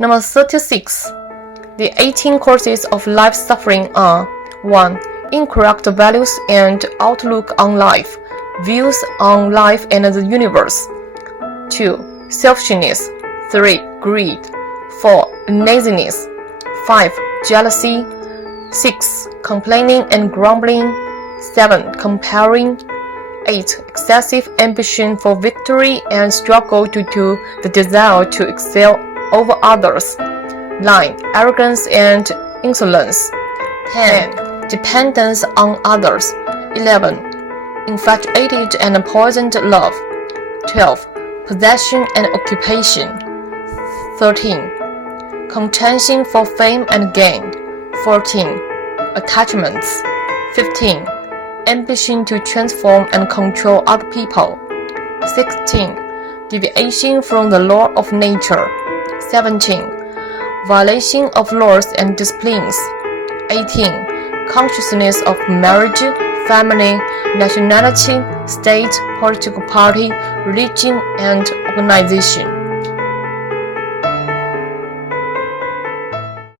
Number 36. The 18 causes of life suffering are 1. Incorrect values and outlook on life, views on life and the universe. 2. Selfishness. 3. Greed. 4. Laziness. 5. Jealousy. 6. Complaining and grumbling. 7. Comparing. 8. Excessive ambition for victory and struggle due to the desire to excel over others. 9. Arrogance and insolence. 10. Dependence on others. 11. Infatuated and poisoned love. 12. Possession and occupation. 13. Contention for fame and gain. 14. Attachments. 15. Ambition to transform and control other people. 16. Deviation from the law of nature. 17. Violation of laws and disciplines. 18. Consciousness of marriage, family, nationality, state, political party, religion, and organization.